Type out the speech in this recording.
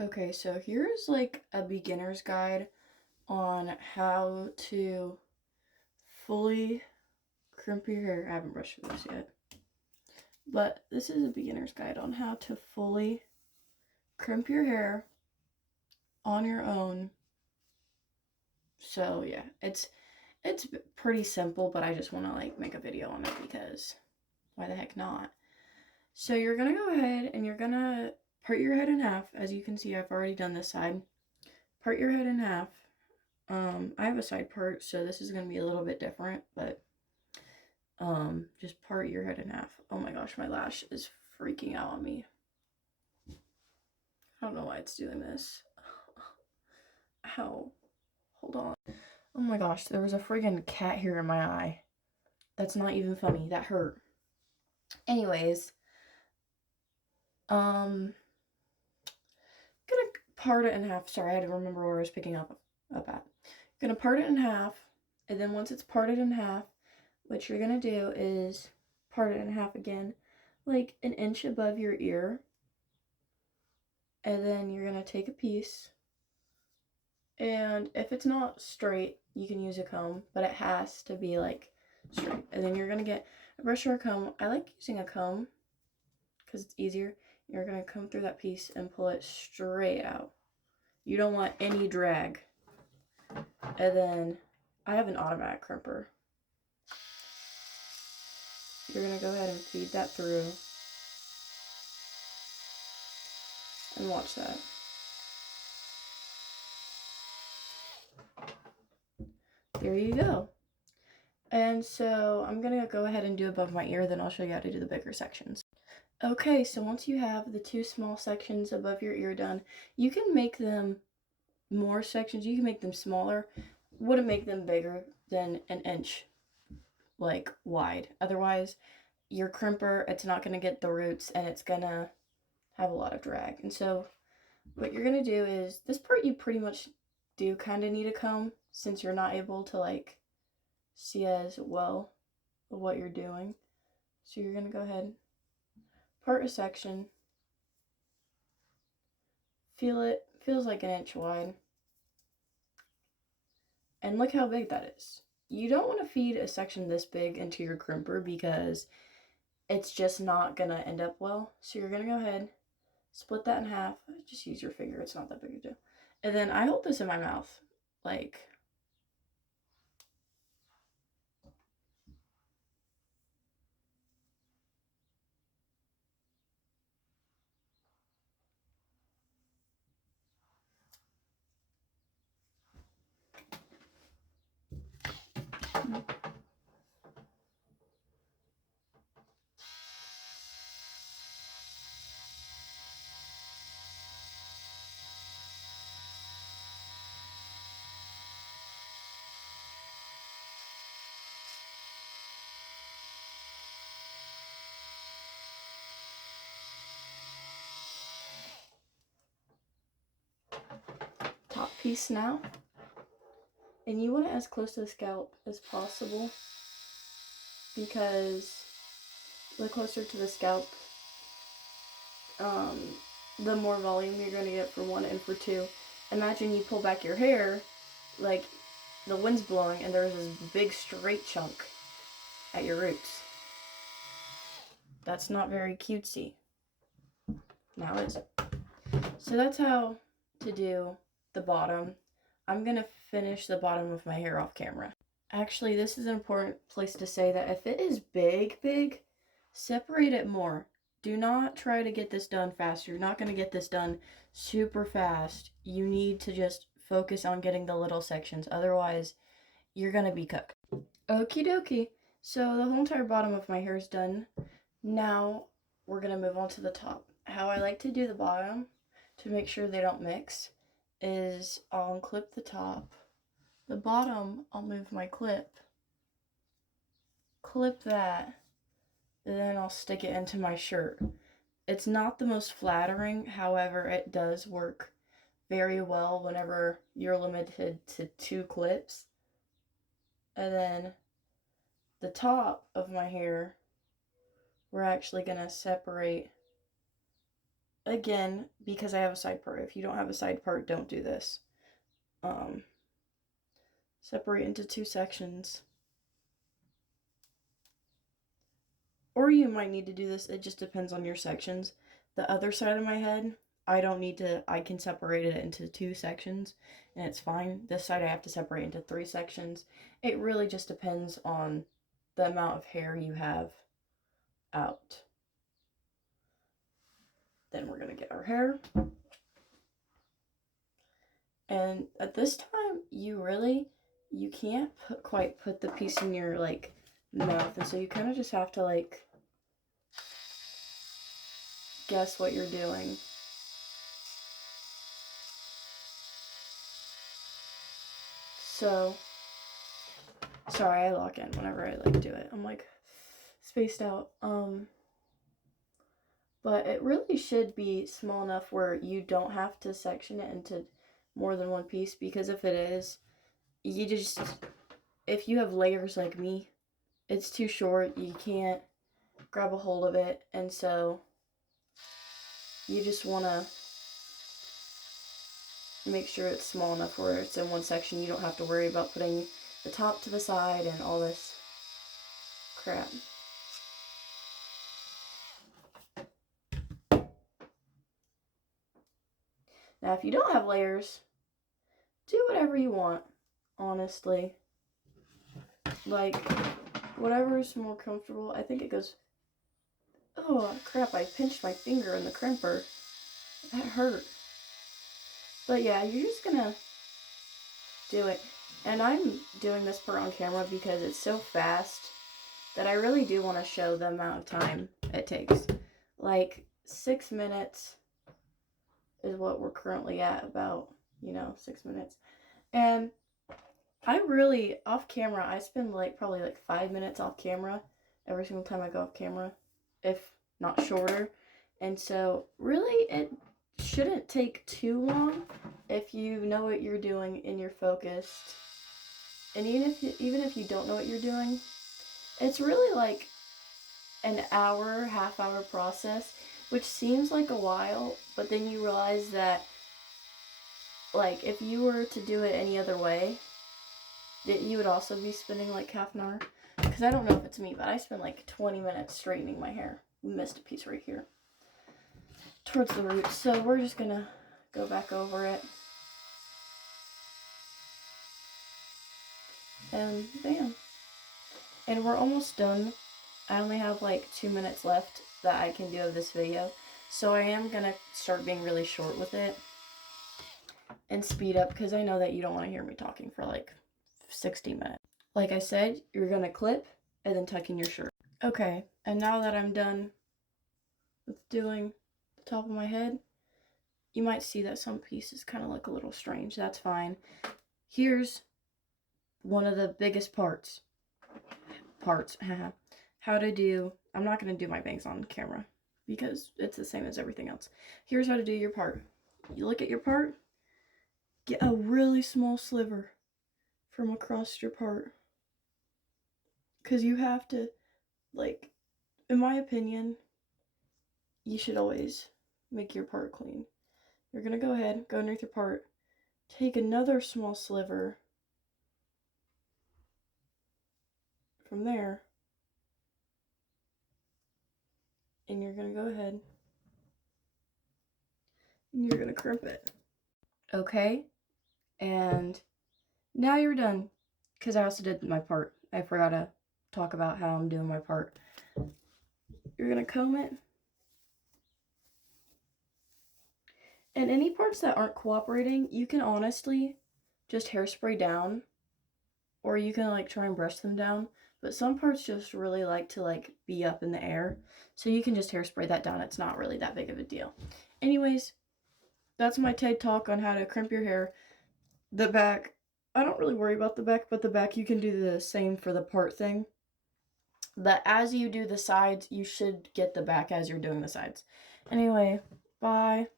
Okay, so here's like a beginner's guide on how to fully crimp your hair. I haven't brushed for this yet. But this is a beginner's guide on how to fully crimp your hair on your own. So yeah, it's pretty simple, but I just want to like make a video on it because why the heck not? So you're gonna go ahead and you're gonna part your head in half. As you can see, I've already done this side. Part your head in half. I have a side part, so this is gonna be a little bit different, but just part your head in half. Oh my gosh, my lash is freaking out on me. I don't know why it's doing this. Ow. Hold on. Oh my gosh, there was a friggin' cat here in my eye. That's not even funny. That hurt. Anyways, gonna part it in half. Sorry, I had to remember where I was picking up at. Gonna part it in half, and then once it's parted in half, what you're gonna do is part it in half again, like an inch above your ear. And then you're gonna take a piece, and if it's not straight, you can use a comb, but it has to be like straight. And then you're gonna get a brush or a comb. I like using a comb because it's easier. You're gonna come through that piece and pull it straight out. You don't want any drag. And then I have an automatic crimper. You're gonna go ahead and feed that through and watch that. There you go. And so I'm gonna go ahead and do above my ear, then I'll show you how to do the bigger sections. Okay, so once you have the two small sections above your ear done, you can make them more sections. You can make them smaller. Wouldn't make them bigger than an inch, like, wide. Otherwise, your crimper, it's not going to get the roots and it's going to have a lot of drag. And so what you're going to do is, this part you pretty much do kind of need a comb since you're not able to, like, see as well what you're doing. So you're going to go ahead, part a section. Feel it. Feels like an inch wide. And look how big that is. You don't want to feed a section this big into your crimper because it's just not going to end up well. So you're going to go ahead, split that in half. Just use your finger. It's not that big a deal. And then I hold this in my mouth. Like, top piece now. And you want it as close to the scalp as possible because the closer to the scalp, the more volume you're going to get for one, and for two, imagine you pull back your hair, like the wind's blowing and there's this big straight chunk at your roots. That's not very cutesy. Now is it? So that's how to do the bottom. I'm going to finish the bottom of my hair off camera. Actually, this is an important place to say that if it is big, separate it more. Do not try to get this done fast. You're not going to get this done super fast. You need to just focus on getting the little sections. Otherwise, you're going to be cooked. Okie dokie. So the whole entire bottom of my hair is done. Now we're going to move on to the top. How I like to do the bottom to make sure they don't mix is I'll unclip the top. The bottom, I'll move my clip that, and then I'll stick it into my shirt. It's not the most flattering, however, it does work very well whenever you're limited to 2 clips. And then the top of my hair, we're actually going to separate again, because I have a side part. If you don't have a side part, don't do this. Separate into 2 sections. Or you might need to do this, it just depends on your sections. The other side of my head, I don't need to, I can separate it into 2 sections and it's fine. This side I have to separate into 3 sections. It really just depends on the amount of hair you have out. Then we're gonna get our hair. And at this time, you can't quite put the piece in your, like, mouth. And so you kind of just have to, like, guess what you're doing. So, sorry, I lock in whenever I, like, do it. I'm, like, spaced out. But it really should be small enough where you don't have to section it into more than one piece, because if it is, you just, if you have layers like me, it's too short, you can't grab a hold of it, and so you just want to make sure it's small enough where it's in one section. You don't have to worry about putting the top to the side and all this crap. Now, if you don't have layers, do whatever you want, honestly. Like, whatever is more comfortable. I think it goes... Oh, crap, I pinched my finger in the crimper. That hurt. But yeah, you're just gonna do it. And I'm doing this part on camera because it's so fast that I really do want to show the amount of time it takes. Like, 6 minutes is what we're currently at, about, 6 minutes. And I really, off camera, I spend probably 5 minutes off camera every single time I go off camera, if not shorter. And so really it shouldn't take too long if you know what you're doing and you're focused. And even if you don't know what you're doing, it's really like an hour, half-hour process, which seems like a while, but then you realize that, like, if you were to do it any other way, that you would also be spending half an hour. Because I don't know if it's me, but I spend 20 minutes straightening my hair. We missed a piece right here towards the roots, so we're just gonna go back over it. And bam. And we're almost done. I only have 2 minutes left that I can do of this video. So I am going to start being really short with it and speed up, because I know that you don't want to hear me talking for 60 minutes. Like I said, you're going to clip and then tuck in your shirt. Okay, and now that I'm done with doing the top of my head, you might see that some pieces kind of look a little strange. That's fine. Here's one of the biggest parts. How to do, I'm not going to do my bangs on camera because it's the same as everything else. Here's how to do your part. You look at your part, get a really small sliver from across your part. Because you have to, in my opinion, you should always make your part clean. You're going to go ahead, go underneath your part, take another small sliver from there, and you're going to go ahead and you're going to crimp it. Okay? And now you're done. Because I also did my part. I forgot to talk about how I'm doing my part. You're going to comb it. And any parts that aren't cooperating, you can honestly just hairspray down. Or you can try and brush them down. But some parts just really like to be up in the air. So you can just hairspray that down. It's not really that big of a deal. Anyways, that's my TED Talk on how to crimp your hair. The back, I don't really worry about the back, but the back you can do the same for the part thing. But as you do the sides, you should get the back as you're doing the sides. Anyway, bye.